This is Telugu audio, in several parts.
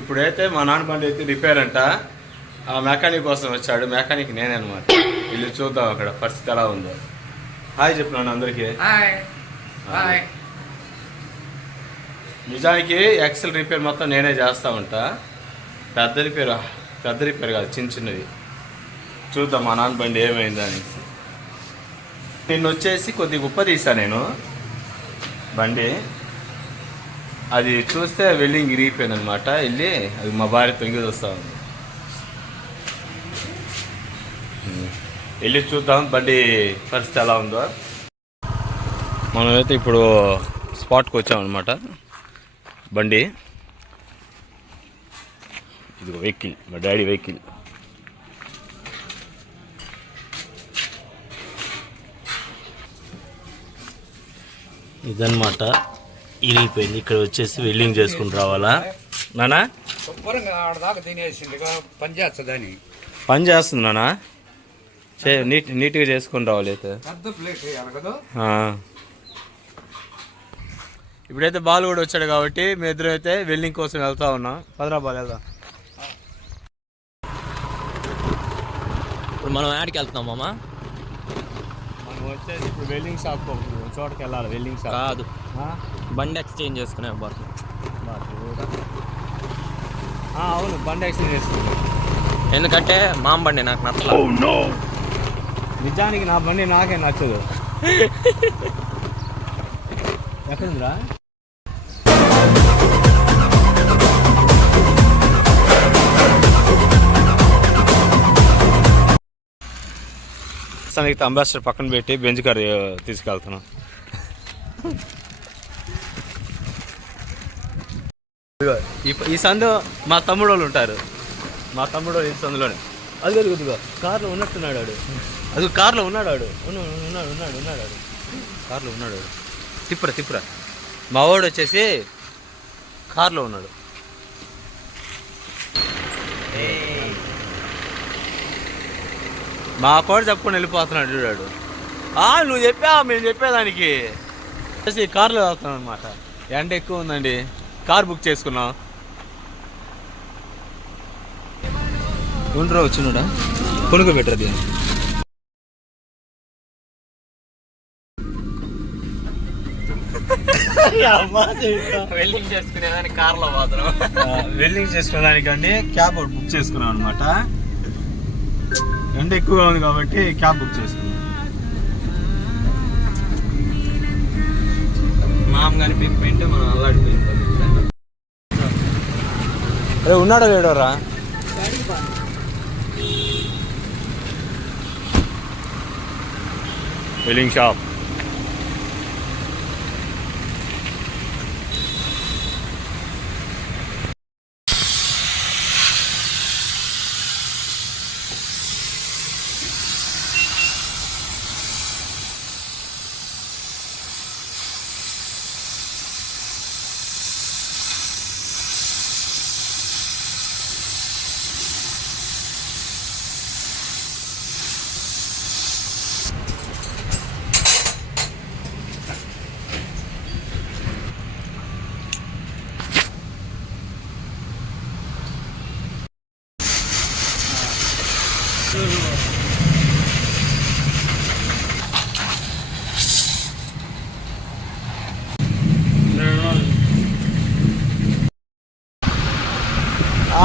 ఇప్పుడైతే మా నాన్న బండి అయితే రిపేర్ అంట. ఆ మెకానిక్ కోసం వచ్చాడు. మెకానిక్ నేనే అనమాట. వెళ్ళి చూద్దాం అక్కడ పరిస్థితి ఎలా ఉందో. హాయ్ చెప్పినాను అందరికీ. నిజానికి ఎక్సెల్ రిపేర్ మొత్తం నేనే చేస్తా ఉంటా. పెద్ద రిపేర్ కాదు, చిన్నవి చూద్దాం మా నాన్న బండి ఏమైందని. నిన్ను వచ్చేసి కొద్దిగా ఉప్ప తీసా నేను బండి. అది చూస్తే వెల్డింగ్ ఇరిగిపోయింది అనమాట. వెళ్ళి అది మా భార్య తొంగి చూస్తా ఉంది. వెళ్ళి చూద్దాం బండి పరిస్థితి ఎలా ఉందో. మనమైతే ఇప్పుడు స్పాట్కి వచ్చామన్నమాట. బండి ఇది వెహికల్, మా డాడీ వెహికల్. ఇదన్నమాట, ఇరిగిపోయింది. ఇక్కడ వచ్చేసి వెల్డింగ్ చేసుకుని రావాలా నానా? పని చేస్తుంది నానా. నీట్గా చేసుకుని రావాలి అయితే. ఇప్పుడైతే బాలు కూడా వచ్చాడు కాబట్టి మీ ఇద్దరు అయితే వెల్డింగ్ కోసం వెళ్తా ఉన్నాం. పదరా బాలు వెళ్దాం. ఇప్పుడు మనం యాడికి వెళ్తున్నాం మామ? మనం వచ్చేసి ఇప్పుడు వెల్డింగ్ షాప్ చోటకి వెళ్ళాలి. వెల్డింగ్ షాప్ కాదు, బండి ఎక్స్చేంజ్ చేసుకునే అవును, బండి ఎక్స్చేంజ్ చేసుకున్నాం. ఎందుకంటే మామ బండి నాకు నచ్చలేదు. నిజానికి నా బండి నాకే నచ్చదు. ఎక్కడుందిరా? ప్రస్తుతానికి అంబాసిడర్ పక్కన పెట్టి బెంచ్ కార్ తీసుకెళ్తున్నాం. ఈ సందు మా తమ్ముడు వాళ్ళు ఉంటారు. మా తమ్ముడు ఈ సందులోనే. అది కొద్దిగా కార్లో ఉన్నట్టున్నాడు వాడు. అది కార్లో ఉన్నాడు వాడు. ఉన్నాడు కార్లో ఉన్నాడు. తిప్పురా. మా వాడు వచ్చేసి కార్లో ఉన్నాడు. మా కోడ చెప్పుకొని వెళ్ళిపోతున్నాడు చూడాడు. నువ్వు చెప్పావా? మేము చెప్పేదానికి కార్లో వెళ్తున్నాం అనమాట. ఎండ ఎక్కువ ఉందండి, కార్ బుక్ చేసుకున్నాం. ఉండరా వచ్చినాడా? కొనుక్కో బెటర్ దీన్ని. వెల్డింగ్ చేసుకునేదానికి కార్లో పోతున్నాం. వెల్డింగ్ చేసుకునేదానికండి క్యాబ్ ఒకటి బుక్ చేసుకున్నాం అనమాట. ఎండ ఎక్కువగా ఉంది కాబట్టి క్యాబ్ బుక్ చేసుకున్నాం. మామగాని పిక్కుంటే మనం అల్లాడిపోయింది. అరే ఉన్నాడో లేడోరా? Welding shop.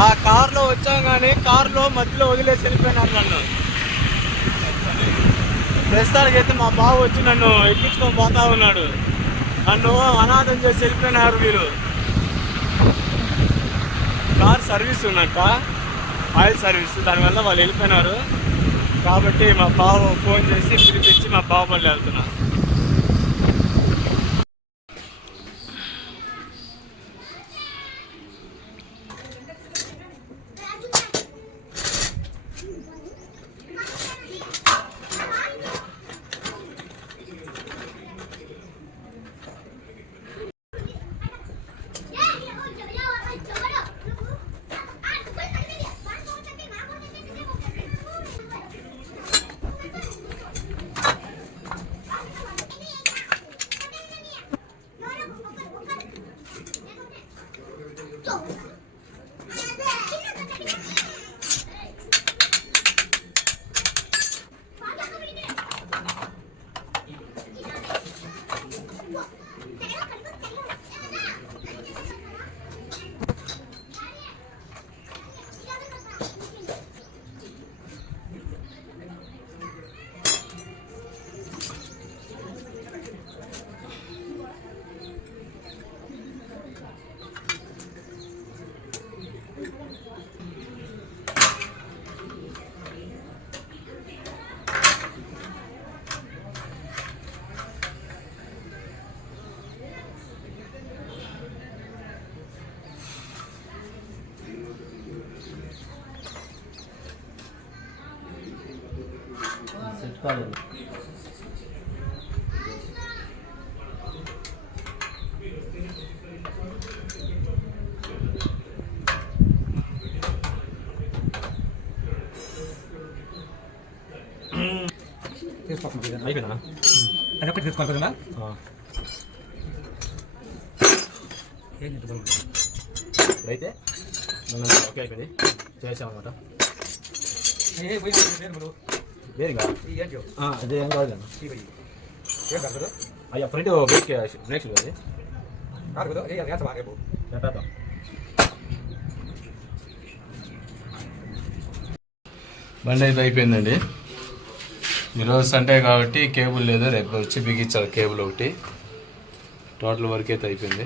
ఆ కార్లో వచ్చాం కానీ కార్లో మధ్యలో వదిలేసి వెళ్ళిపోయినారు నన్ను. ప్రస్తుతానికి అయితే మా బావ వచ్చి నన్ను ఎక్కించుకొని పోతా ఉన్నాడు. నన్ను అనాథం చేసి వెళ్ళిపోయినారు వీళ్ళు. కార్ సర్వీస్ ఉన్నట్ట, ఆయిల్ సర్వీస్. దానివల్ల వాళ్ళు వెళ్ళిపోయినారు కాబట్టి మా బావ ఫోన్ చేసి పిలిపించి మా బావ పళ్ళు వెళ్తున్నా. కాలేదు. అయిపోయిందా? అది ఒకటి తీసుకోవాలి కదా. అయితే ఓకే అయిపోయింది, చేసామన్నమాట. వేరుగా అదే ఏం కాదు అయ్యా ఫ్రంట్ బ్రేక్ అది బండి అయితే అయిపోయిందండి. ఈరోజు సండే కాబట్టి కేబుల్ లేదు, రేపు వచ్చి బిగించాలి కేబుల్ ఒకటి. టోటల్ వర్క్ అయితే అయిపోయింది.